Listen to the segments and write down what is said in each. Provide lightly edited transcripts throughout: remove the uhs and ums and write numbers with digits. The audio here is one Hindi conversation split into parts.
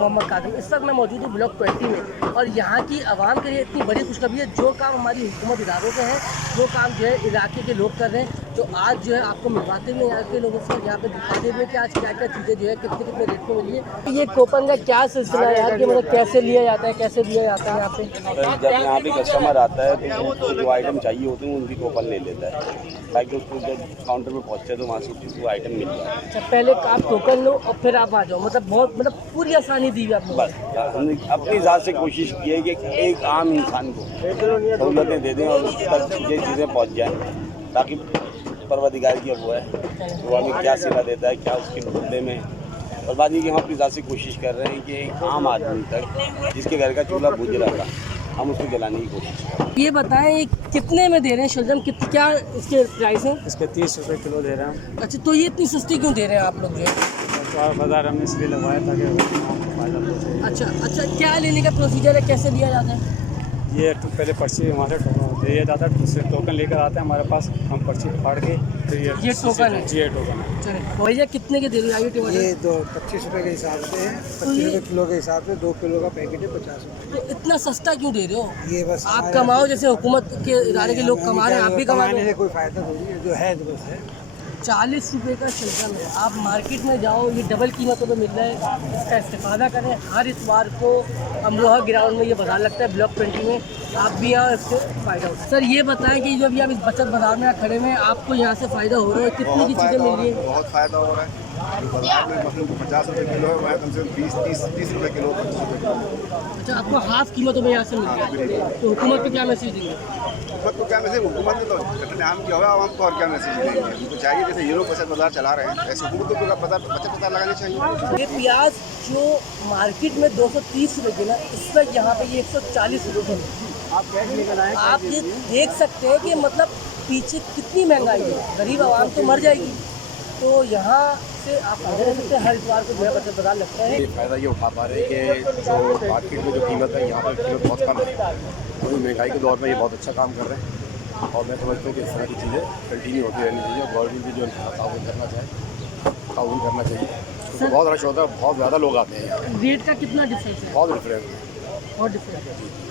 मोहम्मद कादिर। इस वक्त मैं मौजूद हूँ ब्लॉक 20 में और यहाँ की आवाम के लिए इतनी बड़ी खुशखबरी है। जो काम हमारी हुकूमत इदारों के हैं, वो काम जो है इलाके के लोग कर रहे हैं। तो आज जो है आपको मिलवाते हुए यहाँ के लोगों से, यहाँ पे दिखाते हुए कि आज क्या क्या चीज़ें जो है कितने कितने रेट में मिली है। ये कूपन का क्या सिलसिला है यार, कि मतलब कैसे लिया जाता है, कैसे दिया जाता है यहाँ पे? जब यहाँ पे कस्टमर आता है तो उसको जो आइटम चाहिए होते हैं उनकी कूपन ले लेता है, ताकि उसको जब काउंटर पे पहुँचते हैं तो वहाँ से उसको आइटम मिल जाए। अच्छा, पहले आप टोकन लो और फिर आप आ जाओ, मतलब पूरी आसानी दी हुई आपको। बस हमने अपनी ज़ात से कोशिश की है कि एक आम इंसान को सहूलतें दे दें और उस तक ये चीज़ें पहुँच जाएँ, ताकि परवरदिगार की वो है वो हमें क्या सिला देता है, क्या उसके बदले में। और बात ये कि हम अपनी ज़ात से कोशिश कर रहे हैं कि एक आम आदमी तक जिसके घर का चूल्हा बुझ रहा था, हम उसको जलाने की कोशिश कर रहे हैं। ये बताएं ये कितने में दे रहे हैं शलजम, क्या इसके प्राइस हैं? इसके 30 रुपये किलो दे रहे हैं हम। अच्छा, तो ये इतनी सस्ती क्यों दे रहे हैं आप लोग जो है? बाजार हमने इसलिए लगवाया था कि फायदा पहुँचे। अच्छा, क्या लेने का प्रोसीजर है, कैसे दिया जाता है? ये पहले पर्ची हमारे दिया जाता है, उससे टोकन लेकर आते हैं हमारे पास, हम पर्ची फाड़ के फिर ये टोकन है? जी ये टोकन है। चलिए भैया, कितने के दे रही है टमाटर? ये 25 रुपये के हिसाब से है, 25 रुपये किलो के हिसाब से 2 किलो का पैकेट है 50 रुपये। तो इतना सस्ता क्यों दे रहे हो? ये बस आप कमाओ, जैसे हुकूमत के इदारे के लोग कमा रहे हैं, आप भी कमा रहे कमाने हैं। से कोई फ़ायदा थोड़ी है, जो है तो बस है। 40 रुपये का शलजम है, आप मार्केट में जाओ, ये डबल कीमतों पे मिल रहा है। इसका इस्तेफादा करें। हर इतवार को अमरोहा ग्राउंड में ये बाजार लगता है ब्लॉक 20 में, आप भी यहाँ इससे फ़ायदा हो। सर ये बताएं कि जो अभी आप इस बचत बाजार में खड़े में, आपको यहाँ से फ़ायदा हो रहा है, कितनी की चीज़ें मिल रही है? बहुत फ़ायदा हो रहा है। बाजार में मतलब 50 रुपये किलो है, वहाँ कम से कम 30 रुपये किलो, 25 रुपये किलो। अच्छा, आपको हाफ कीमतों में यहाँ से मिल रहा है, तो हुकूमत को क्या मैसेज देंगे? हुकूमत को क्या मैसेज, हुकूमत ने तो नाम किया हुआ है, आवाम को और क्या मैसेज देंगे? उनको चाहिए जैसे ये लोग बचत बाजार चला रहे हैं, ऐसे हुकूमत को बचत बाजार लगाने चाहिए। ये प्याज जो मार्केट में 230 रुपये की ना, इस वक्त यहाँ पे ये 140 रुपये है। आप ये देख सकते हैं कि मतलब पीछे कितनी महंगाई है, गरीब आवाम तो मर जाएगी। तो यहाँ से आप देख सकते हैं हर इतवार को जो है बचत बाजार लगता है। ये फ़ायदा ये उठा पा रहे हैं कि जो मार्केट में जो कीमत है, यहाँ पर कीमत बहुत कम है, तो महंगाई के दौर में ये बहुत अच्छा काम कर रहे हैं। और मैं समझता हूँ कि इस तरह की चीज़ें कंटिन्यू होती रहनी चाहिए और गवर्नमेंट भी जो ताउन करना चाहिए, तो बहुत रश होता है, बहुत ज़्यादा लोग आते हैं यहाँ। रेट का कितना डिफरेंस है? बहुत डिफरेंस है। बहुत डिफरेंस है।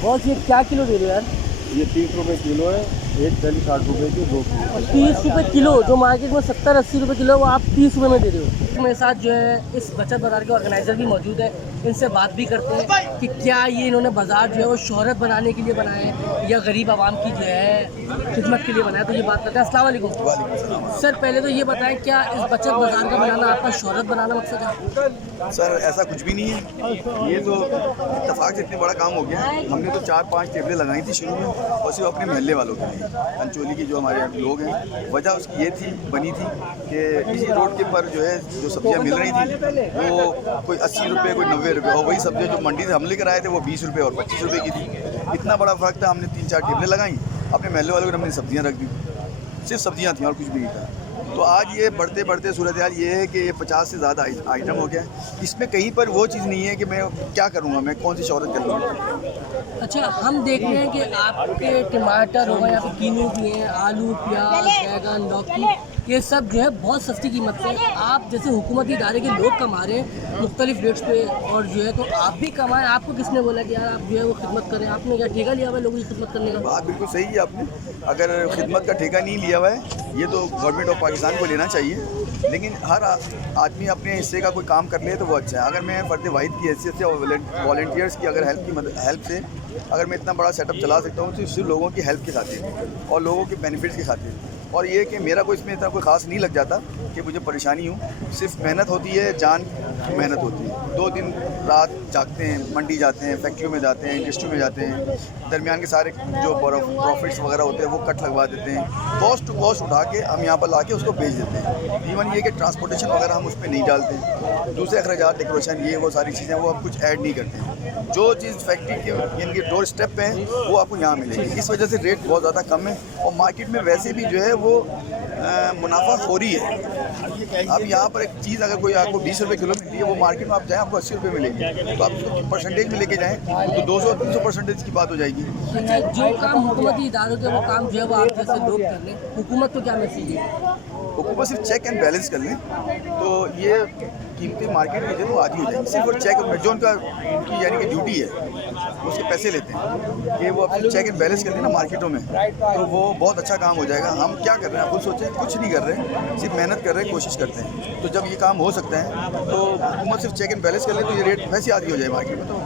बहुत, ये क्या किलो दे रहे हो यार? ये 30 रुपये किलो है, एक 40-60 रुपये के 2 किलो। और 30 रुपये किलो, जो मार्केट में 70-80 रुपये किलो है, वो आप 30 रुपये में दे रहे हो। मेरे साथ जो है इस बचत बाज़ार के ऑर्गेनाइज़र भी मौजूद है, इनसे बात भी करते हैं कि क्या ये इन्होंने बाज़ार जो है वो शोहरत बनाने के लिए बनाया है या गरीब आवाम की जो है खिदमत के लिए बनाया। तो ये बात करते हैं। अस्सलाम वालेकुम सर, पहले तो ये बताएं, क्या इस बचत बाज़ार का बनाना आपका शोहरत बनाना मकसद है? सर ऐसा कुछ भी नहीं है, ये तो इत्तेफाक से इतने बड़ा काम हो गया। हमने तो 4-5 टेबलें लगाई थी शुरू में, और सिर्फ अपने महल्ले वालों के लिए, अंचोली की जो हमारे यहाँ लोग हैं। वजह उसकी ये थी बनी थी कि इसी रोड के पर जो है जो सब्जियाँ मिल रही थी वो कोई 80 रुपये, कोई 90 रुपये, और वही सब्जियाँ जो मंडी से हम लेकर आए थे वो 20 रुपये और 25 रुपये की थी। इतना बड़ा फ़र्क था। हमने 3-4 टेबलें लगाई, अपने महल्ले वालों को हमने सब्जियाँ रख दी, सिर्फ सब्जियाँ थी और कुछ भी नहीं था। तो आज ये बढ़ते बढ़ते सूरत हाल ये है कि ये 50 से ज़्यादा आइटम हो गया है। इसमें कहीं पर वो चीज़ नहीं है कि मैं क्या करूँगा, मैं कौन सी शोहरत कर लूँगा। अच्छा, हम देख रहे हैं कि आपके टमाटर हो गए, यहाँ पे कीनू भी हैं, आलू, प्याज, बैगन, लौकी, ये सब जो है बहुत सस्ती कीमत पे आप जैसे हुकूमती इदारे के लोग कमा रहे हैं मुख्तलिफ रेट्स पे, और जो है तो आप भी कमाएं। आपको किसने बोला कि यार आप जो है वो खिदमत करें? आपने क्या ठेका लिया हुआ है लोगों की खिदमत करने का? बात बिल्कुल सही है आपने। अगर खिदमत का ठेका नहीं लिया हुआ है, ये तो गवर्नमेंट ऑफ पाकिस्तान को लेना चाहिए, लेकिन हर आदमी अपने हिस्से का कोई काम कर ले तो वो अच्छा है। अगर मैं फ़र्द वाहिद की हैसियत से और वॉलंटियर्स की अगर हेल्प से अगर मैं इतना बड़ा सेटअप चला सकता हूँ, तो सिर्फ लोगों की हेल्प के खातिर और लोगों के बेनिफिट्स के खातिर। और ये कि मेरा कोई इसमें इतना कोई ख़ास नहीं लग जाता कि मुझे परेशानी हो, सिर्फ मेहनत होती है, जान मेहनत होती है। 2 दिन रात जागते हैं, मंडी जाते हैं, फैक्ट्रियों में जाते हैं, इंडस्ट्री में जाते हैं, दरमियान के सारे जो प्रॉफिट्स वगैरह होते हैं वो कट लगवा देते हैं, कॉस्ट टू कॉस्ट उठा के हम यहाँ पर ला के उसको बेच देते हैं। इवन ये कि ट्रांसपोर्टेशन वगैरह हम उस पर नहीं डालते हैं, दूसरे अखराजात, डेकोरेशन, ये वो सारी चीज़ें वो हम कुछ ऐड नहीं करते हैं। जो चीज़ फैक्ट्री के इनके डोर स्टेप पे है वो आपको यहाँ मिलेगी। इस वजह से रेट बहुत ज़्यादा कम है, और मार्केट में वैसे भी जो है वो मुनाफाखोरी है। अब यहाँ पर एक चीज़ अगर कोई आपको 20 रुपये किलो मिल रही है, वो मार्केट में आप जाएँ आपको 80 रुपये मिलेगी, तो आप उसको परसेंटेज में लेके जाएँ तो 200-300% की बात हो जाएगी। जो काम हुकूमती इदारों के वो काम जो है वो आप जैसे लोग कर लें, हुकूमत को क्या मैसेज है? हुकूमत सिर्फ चेक एंड बैलेंस कर लें तो ये कीमतें मार्केट में जो आधी हो जाएगी। सिर्फ और चेक जो उनका उनकी यानी कि ड्यूटी है उसके पैसे लेते हैं कि वो अपने चेक एंड बैलेंस करते हैं ना मार्केटों में, तो वो बहुत अच्छा काम हो जाएगा। हम क्या कर रहे हैं, खुद सोचें, कुछ नहीं कर रहे, सिर्फ मेहनत कर रहे हैं, कोशिश करते हैं। तो जब ये काम हो सकता है तो हुकूमत सिर्फ चेक एंड बैलेंस कर ले तो ये रेट वैसे आधी हो जाए मार्केट में। तो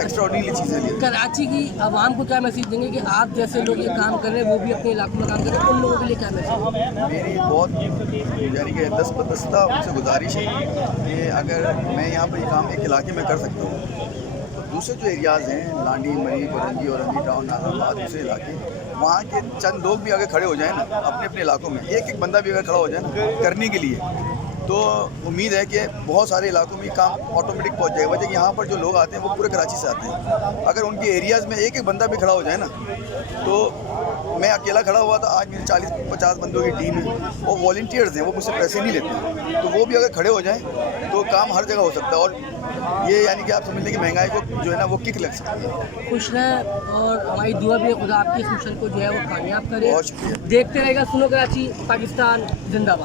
एक्स्ट्रा ऑर्डिनरी चीज़ें लिए कराची की आवाम को क्या मैसेज देंगे कि आप जैसे लोग ये काम कर रहे हैं, वो भी अपने इलाकों में काम कर रहे हैं, उन लोगों के लिए क्या मैसेज? मेरी बहुत यानी कि दस्ता उनसे गुजारिश है कि अगर मैं यहाँ पर ये काम एक इलाके में कर सकता हूँ तो दूसरे जो एरियाज़ हैं, लांडी, मरी, कोरंगी और रंगी टाउन, नाजाबाद, दूसरे इलाके, वहाँ के चंद लोग भी अगर खड़े हो जाए ना अपने अपने इलाकों में, एक बंदा भी अगर खड़ा हो जाए ना करने के लिए, तो उम्मीद है कि बहुत सारे इलाकों में काम ऑटोमेटिक पहुंच जाएगा। वजह यहाँ पर जो लोग आते हैं वो पूरे कराची से आते हैं। अगर उनके एरियाज़ में एक बंदा भी खड़ा हो जाए ना, तो मैं अकेला खड़ा हुआ था, आज मेरी 40-50 बंदों की टीम है, वो वॉलंटियर्स हैं, वो मुझसे पैसे नहीं लेते हैं, तो वो भी अगर खड़े हो जाएँ तो काम हर जगह हो सकता है। और ये यानी कि आप समझ लें कि महंगाई को जो है ना वो किक लग सकती है। खुश रहें और हमारी दुआ भी है खुदा आपकी इस मिशन को जो है वो कामयाब करे। बहुत शुक्रिया। देखते रहेगा सुनो कराची, पाकिस्तान जिंदाबाद।